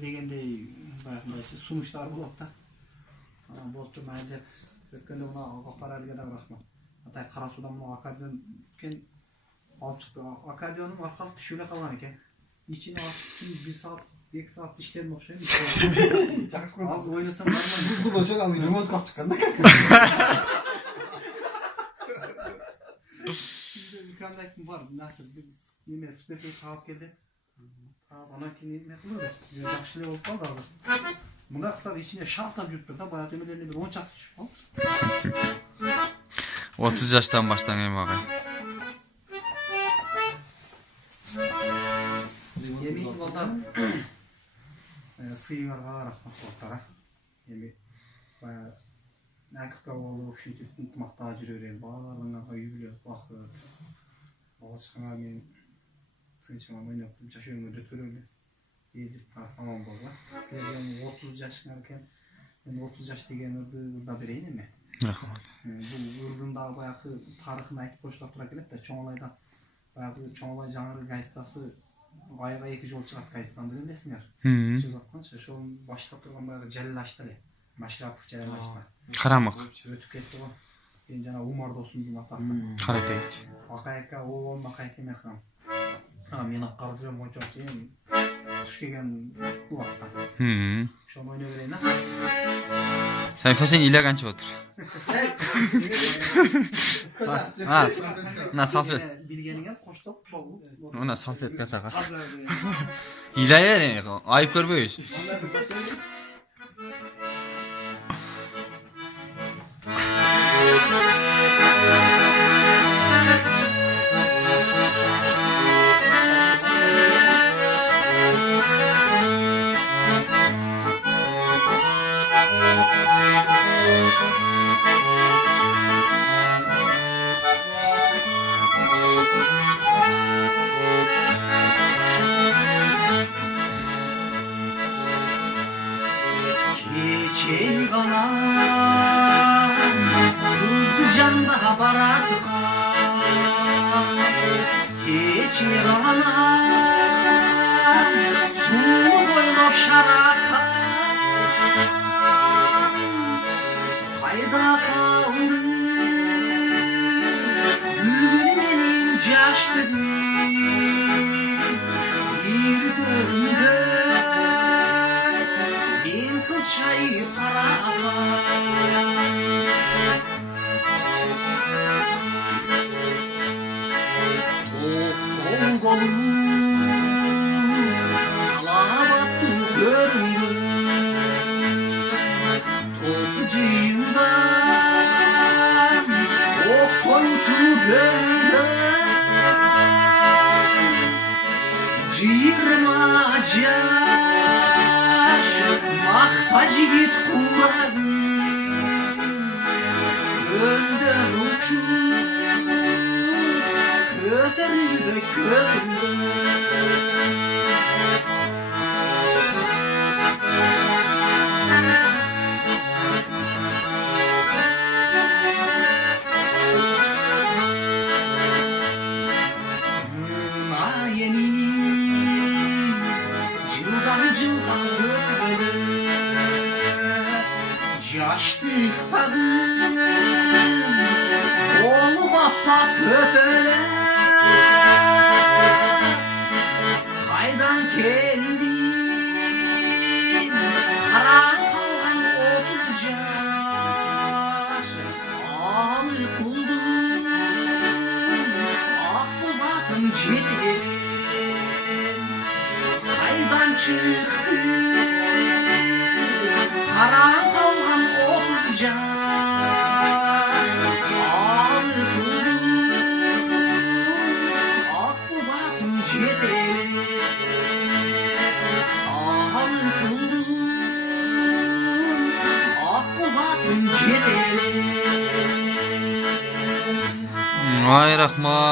дегендей баягындай сунуштар болот да. Болду майдеп өткөндө мына аппаралга да рахмат. Атай кара судан мына аккордеон кен алып чыкты. Аккордеондун аркасы түшүп эле калган экен. Ичине ачып 1 саат, 2 саат иштедим окшойм. Az oynasam normal. Bu ошол аны ремонт кылып чыккан да. Мыкандайтын бар, насыр неме суперкей калып келди. Анан кийин эме кылды. Жакшы эле болуп калды азыр. Мына кыздар ичине шартап жүрүптүр да, баягы эмелерине бир 10 чакты түшүп калды. 30 жаштан баштан эми агай. Эми балдар сыйгарга рахмат болуптар. Эми баягы накыпка болуп, ушинтип ынтымакта жүрөрүм, баардыгына үйгүлө бакыт. Алышканга мен тынчыма ойноп жашооңду өткөрөлү. Элдик тарсаман болду. Силерден 30 жашыңар экен. Мен 30 жаш деген ырда берейин эми. Рахмат. Бул ырдында баягы тарыхын айтып коюштап тура келет да, Чоңалайда баягы Чоңалай жаңыры гайстасы айга 2 жол чыгат гайстан билесиңер. Чыгып атканчы, ошол баштап турган баягы Жалилашты эле. Машрапов Жалилашты. Карамык. Өтүп кетти го. Мен жана Умар досумдун атасы. Каратей. Акайка, оон Акайка мекан. Мен аткарып жүрөм мончо чейин. Туш келген убакта. Ошону ойной берейин, а? Сайфа сен иле канча отур? На салфет. Билгениңер коштоп болду. Мына салфетка сага. Иле, айып көрбөйбүз. Keçey gana Kuzdu canda baratka Keçey gana Sulu boylop şaraka Kayda kaldı Gülgün benim caştı Bir göründü Çayı tarafa Tok kolum Salavatı göründü Topçuyumdan Ok toyucu göründü Cirma Mahtac git kuradı Gözden uçup Kötürlü kötürlü Mına yemin Cıldan cıldan ötürü Yaştık bağım Oğlu baba köpele Kaydan geldim Karan kalgan 30 yaş Ağlı buldum Aklı bakın çekelim Kaydan çıktı Karan kalgan 30 yaş Ağlı buldum Aklı bakın çekelim Ağlı buldum Aklı bakın çekelim Vay rahmat.